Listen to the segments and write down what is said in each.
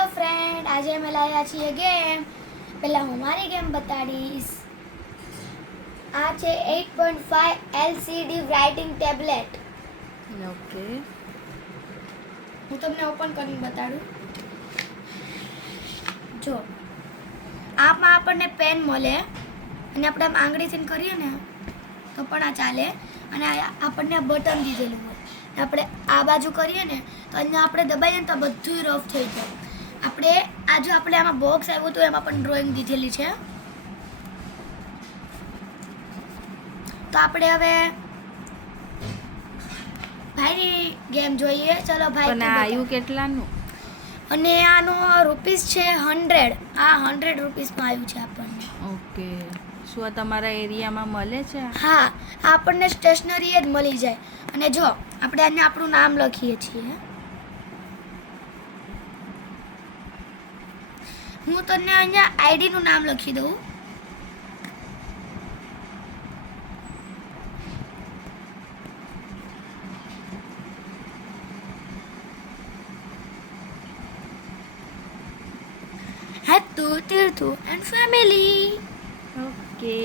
Hello friend, આજે અમે લાવ્યા છીએ ગેમ. પહેલા હું મારી ગેમ બતાડીશ. આ છે 8.5 LCD રાઇટિંગ ટેબ્લેટ. ઓકે. હું તમને ઓપન કરીને બતાડું. જો આમાં આપણને પેન મળે અને આપણે આમ આંગળીથી કરીએ ને તો પણ આ ચાલે. અને આપણને બટન દીધેલું હોય. આપણે આ બાજુ કરીએ ને તો અહીંયા આપણે દબાવીએ ને તો બધું રફ થઈ જાય. આપણે આ જો આપણે આમાં બોક્સ આવ્યું હતું એમાં પણ ડ્રોઈંગ દીધેલી છે. તો આપણે હવે ભાઈની ગેમ જોઈએ. ચલો ભાઈ. પણ આ આવ્યું કેટલાનું? અને આનો રૂપીસ છે 100. આ 100 રૂપીસમાં આવ્યું છે આપણને. ઓકે. શું આ તમારા એરિયામાં મળે છે? હા, આ આપણને સ્ટેશનરી જ મળી જાય. અને જો આપણે આને આપણું નામ લખીએ છીએ. હું તને અહીંયા આઈડી નું નામ લખી દઉં. હેતુ તીર્થુ એન્ડ ફેમિલી. ઓકે.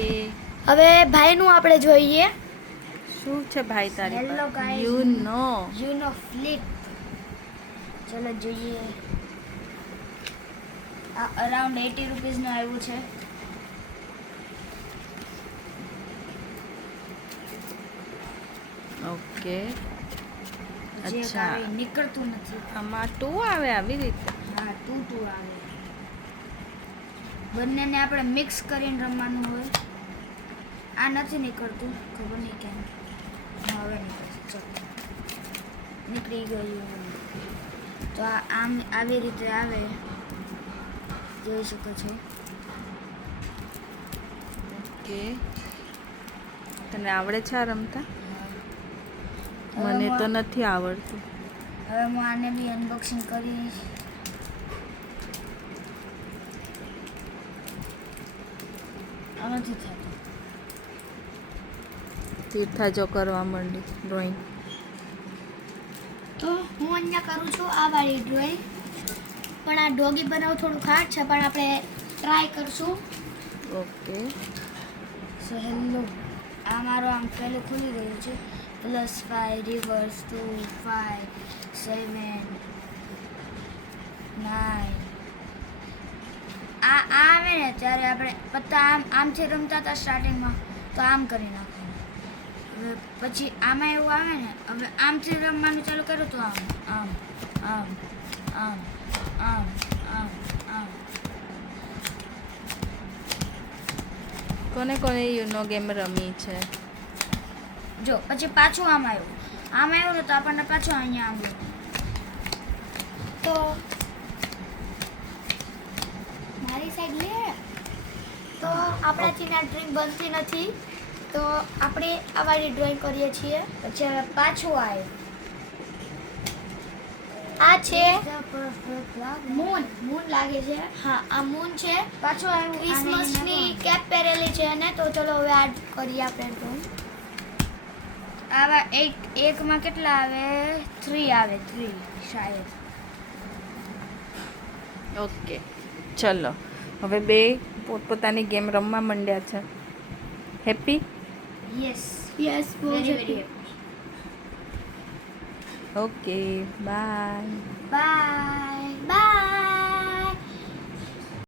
હવે ભાઈનું આપણે જોઈએ. શું છે ભાઈ તારી Hello guys. UNO UNO flip. ચલો જોઈએ. આ અરાઉન્ડ 80 રૂપીસનું આવ્યું છે. ઓકે. જે અચ્છા. કાંઈ નીકળતું નથી. આમાં 2 આવે આવી રીતે? હા, ટુ આવે. બંનેને આપણે મિક્સ કરીને રમવાનું હોય. આ નથી નીકળતું, ખબર નહીં કેમ. હા, હવે નીકળશે. ચલો, નીકળી ગયું. તો આ આમ આવી રીતે આવે, જોઈ શકો છો. ઓકે. તને આવડે છે આ રમતા? હવે મને તો હું- નથી આવડતું. હવે હું આને બી અનબોક્સિંગ કરીશ. આ નથી થતું. તીર્થા જો કરવા માંડી ડ્રોઈંગ. તો હું અહીંયા કરું છું આ વાળી ડ્રોઈંગ. પણ આ ડોગી બનાવવું થોડું હાર્ડ છે, પણ આપણે ટ્રાય કરશું. ઓકે. સો હેલો, આ મારો આમ પહેલું ખુલી ગયું છે. +5 રિવર્સ 2 5 7 9. આ આવે ને ત્યારે આપણે પત્તા આમથી રમતા હતા સ્ટાર્ટિંગમાં, તો આમ કરી નાખવાનું. હવે પછી આમાં એવું આવે ને, હવે આમથી રમવાનું ચાલુ કર્યું તો આમ આમ આમ આમ આમ આમ આમ. કોને કોને યુનો ગેમ રમી છે? જો પછી પાછું આમ આવ્યું ને તો આપણને પાછું અહીંયા આવ્યું. તો મારી સાઈડ લે. તો આપણાથી આ ડ્રોઈંગ બનતી નથી, તો આપણે આ વાળી ડ્રોઈંગ કરીએ છીએ. પછી હવે પાછું આવ્યું. આ છે મૂન લાગે છે. હા, આ મૂન છે. પાછું આવ્યું. ક્રિસમસની કેપ પહેરેલી છે ને. તો ચલો હવે આ કરીએ આપણે ડ્રોઈંગ. આવા એકમાં કેટલા આવે? 3 આવે. 3 શાયદ. ઓકે. ચલો હવે બે પોતપોતાની ગેમ રમવા માંડ્યા છે. Happy? Yes very very. Okay. Bye. By.